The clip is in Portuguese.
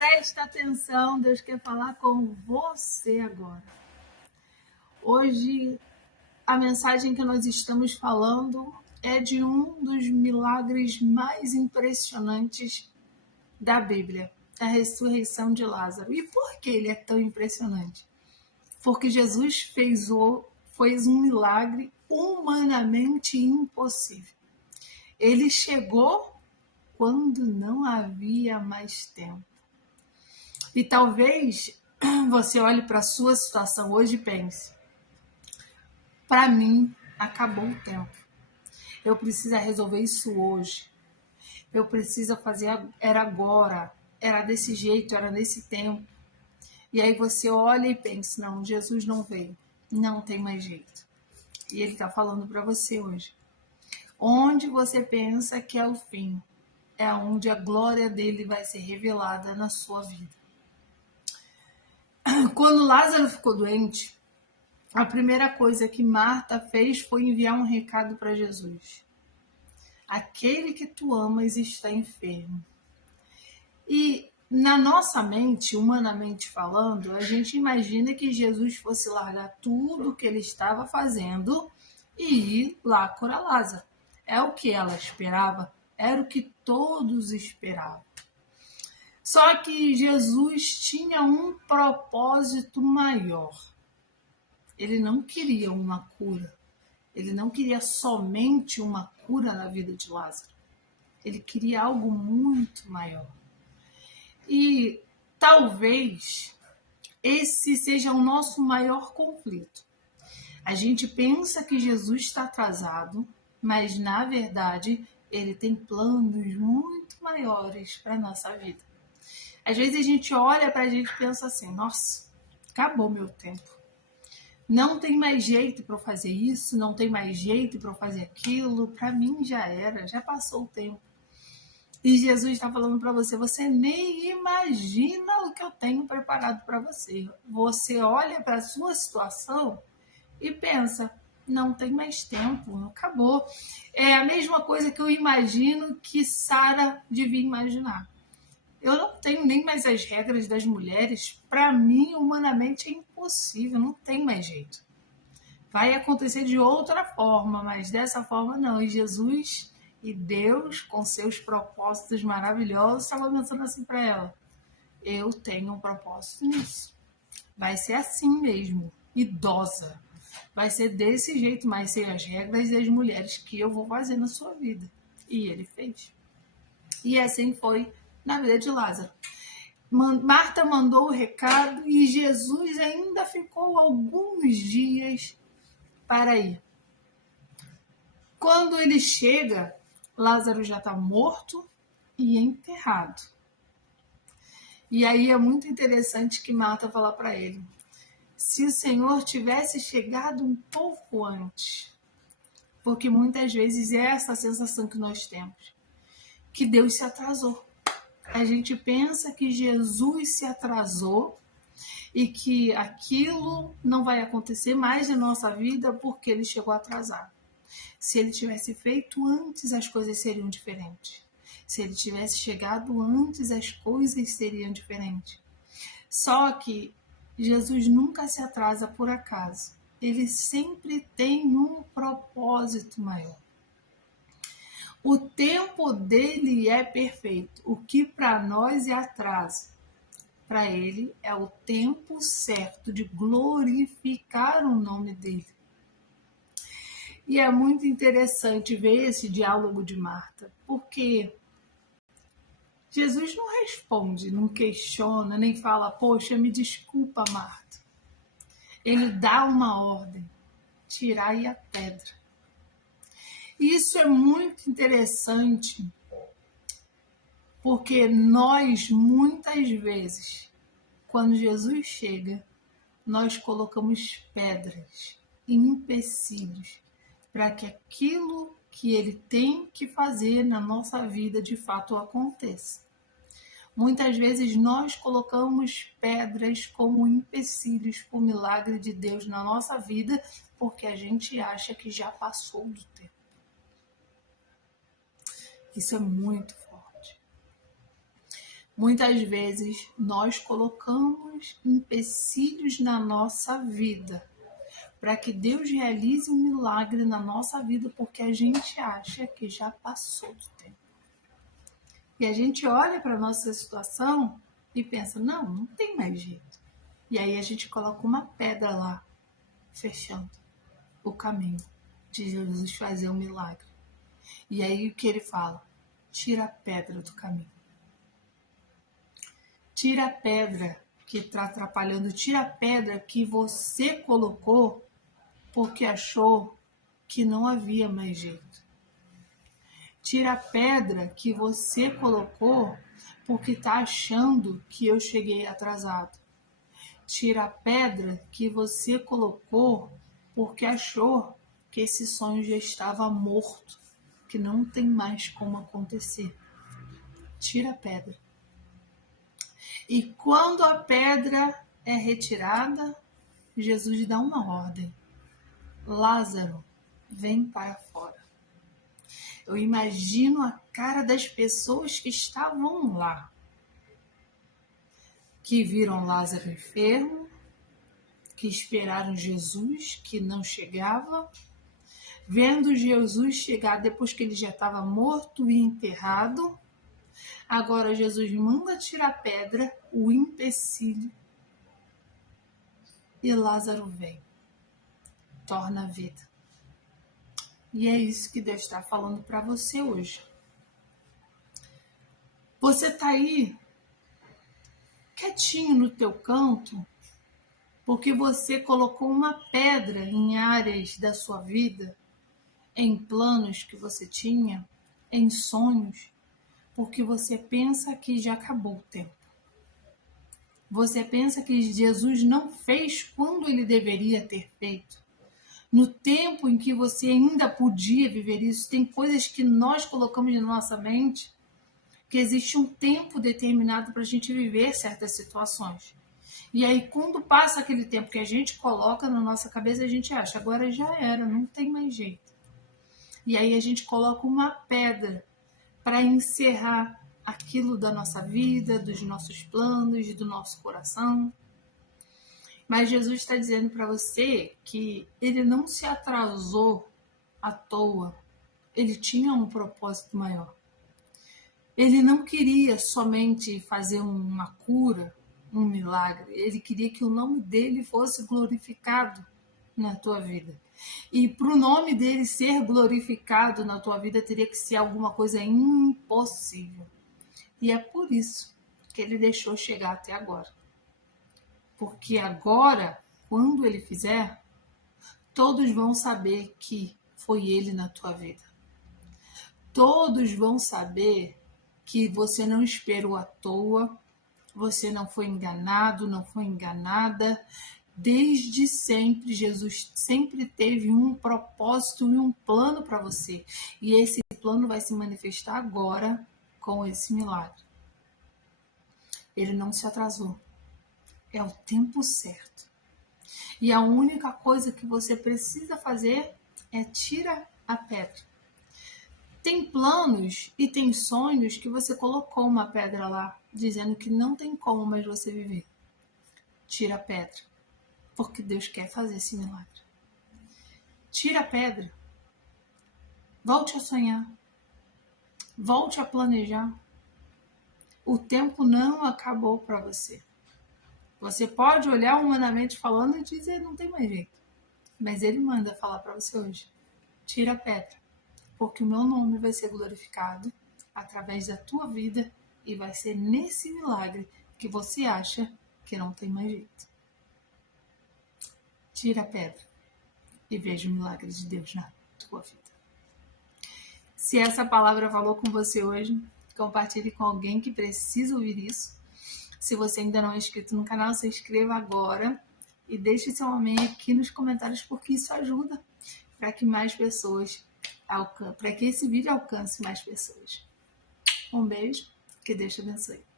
Presta atenção, Deus quer falar com você agora. Hoje, a mensagem que nós estamos falando é de um dos milagres mais impressionantes da Bíblia, a ressurreição de Lázaro. E por que ele é tão impressionante? Porque Jesus fez um milagre humanamente impossível. Ele chegou quando não havia mais tempo. E talvez você olhe para a sua situação hoje e pense: para mim, acabou o tempo. Eu preciso resolver isso hoje. Eu preciso fazer, era agora, era desse jeito, era nesse tempo. E aí você olha e pensa: não, Jesus não veio, não tem mais jeito. E ele está falando para você hoje. Onde você pensa que é o fim, é onde a glória dele vai ser revelada na sua vida. Quando Lázaro ficou doente, a primeira coisa que Marta fez foi enviar um recado para Jesus. Aquele que tu amas está enfermo. E na nossa mente, humanamente falando, a gente imagina que Jesus fosse largar tudo o que ele estava fazendo e ir lá curar Lázaro. É o que ela esperava, era o que todos esperavam. Só que Jesus tinha um propósito maior. Ele não queria uma cura. Ele não queria somente uma cura na vida de Lázaro. Ele queria algo muito maior. E talvez esse seja o nosso maior conflito. A gente pensa que Jesus está atrasado, mas na verdade ele tem planos muito maiores para a nossa vida. Às vezes a gente olha para a gente e pensa assim: nossa, acabou meu tempo. Não tem mais jeito para eu fazer isso, não tem mais jeito para eu fazer aquilo. Para mim já era, já passou o tempo. E Jesus está falando para você: você nem imagina o que eu tenho preparado para você. Você olha para a sua situação e pensa: não tem mais tempo, acabou. É a mesma coisa que eu imagino que Sara devia imaginar. Eu não tenho nem mais as regras das mulheres. Para mim, humanamente, é impossível, não tem mais jeito. Vai acontecer de outra forma, mas dessa forma não. E Jesus e Deus, com seus propósitos maravilhosos, estava pensando assim para ela: eu tenho um propósito nisso. Vai ser assim mesmo, idosa. Vai ser desse jeito, mas sem as regras das mulheres que eu vou fazer na sua vida. E ele fez. E assim foi na vida de Lázaro. Marta mandou o recado e Jesus ainda ficou alguns dias para ir. Quando ele chega, Lázaro já está morto e enterrado. E aí é muito interessante que Marta fala para ele: se o Senhor tivesse chegado um pouco antes, porque muitas vezes é essa sensação que nós temos, que Deus se atrasou. A gente pensa que Jesus se atrasou e que aquilo não vai acontecer mais na nossa vida porque ele chegou atrasado. Se ele tivesse feito antes, as coisas seriam diferentes. Se ele tivesse chegado antes, as coisas seriam diferentes. Só que Jesus nunca se atrasa por acaso. Ele sempre tem um propósito maior. O tempo dele é perfeito. O que para nós é atraso, para ele é o tempo certo de glorificar o nome dele. E é muito interessante ver esse diálogo de Marta, porque Jesus não responde, não questiona, nem fala: poxa, me desculpa, Marta. Ele dá uma ordem: tirai a pedra. Isso é muito interessante, porque nós, muitas vezes, quando Jesus chega, nós colocamos pedras, empecilhos, para que aquilo que ele tem que fazer na nossa vida de fato aconteça. Muitas vezes nós colocamos pedras como empecilhos para o milagre de Deus na nossa vida, porque a gente acha que já passou do tempo. Isso é muito forte. Muitas vezes nós colocamos empecilhos na nossa vida para que Deus realize um milagre na nossa vida, porque a gente acha que já passou do tempo. E a gente olha para a nossa situação e pensa, não tem mais jeito. E aí a gente coloca uma pedra lá, fechando o caminho de Jesus fazer um milagre. E aí o que ele fala? Tira a pedra do caminho. Tira a pedra que está atrapalhando, tira a pedra que você colocou porque achou que não havia mais jeito. Tira a pedra que você colocou porque está achando que eu cheguei atrasado. Tira a pedra que você colocou porque achou que esse sonho já estava morto, que não tem mais como acontecer. Tira a pedra. E quando a pedra é retirada, Jesus dá uma ordem. Lázaro, vem para fora. Eu imagino a cara das pessoas que estavam lá, que viram Lázaro enfermo, que esperaram Jesus, que não chegava, vendo Jesus chegar depois que ele já estava morto e enterrado. Agora Jesus manda tirar a pedra, o empecilho, e Lázaro vem, torna a vida. E é isso que Deus está falando para você hoje. Você está aí, quietinho no teu canto, porque você colocou uma pedra em áreas da sua vida, em planos que você tinha, em sonhos, porque você pensa que já acabou o tempo. Você pensa que Jesus não fez quando ele deveria ter feito. No tempo em que você ainda podia viver isso, tem coisas que nós colocamos na nossa mente, que existe um tempo determinado para a gente viver certas situações. E aí, quando passa aquele tempo que a gente coloca na nossa cabeça, a gente acha, agora já era, não tem mais jeito. E aí a gente coloca uma pedra para encerrar aquilo da nossa vida, dos nossos planos, do nosso coração. Mas Jesus está dizendo para você que ele não se atrasou à toa. Ele tinha um propósito maior. Ele não queria somente fazer uma cura, um milagre. Ele queria que o nome dele fosse glorificado na tua vida. E para o nome dele ser glorificado na tua vida, teria que ser alguma coisa impossível. E é por isso que ele deixou chegar até agora. Porque agora, quando ele fizer, todos vão saber que foi ele na tua vida. Todos vão saber que você não esperou à toa, você não foi enganado, não foi enganada. Desde sempre, Jesus sempre teve um propósito e um plano para você. E esse plano vai se manifestar agora com esse milagre. Ele não se atrasou. É o tempo certo. E a única coisa que você precisa fazer é tirar a pedra. Tem planos e tem sonhos que você colocou uma pedra lá, dizendo que não tem como mais você viver. Tira a pedra, porque Deus quer fazer esse milagre. Tira a pedra. Volte a sonhar. Volte a planejar. O tempo não acabou para você. Você pode olhar humanamente falando e dizer não tem mais jeito. Mas ele manda falar para você hoje. Tira a pedra. Porque o meu nome vai ser glorificado através da tua vida e vai ser nesse milagre que você acha que não tem mais jeito. Tira a pedra e veja o milagre de Deus na tua vida. Se essa palavra falou com você hoje, compartilhe com alguém que precisa ouvir isso. Se você ainda não é inscrito no canal, se inscreva agora e deixe seu amém aqui nos comentários, porque isso ajuda para que mais pessoas para que esse vídeo alcance mais pessoas. Um beijo, que Deus te abençoe.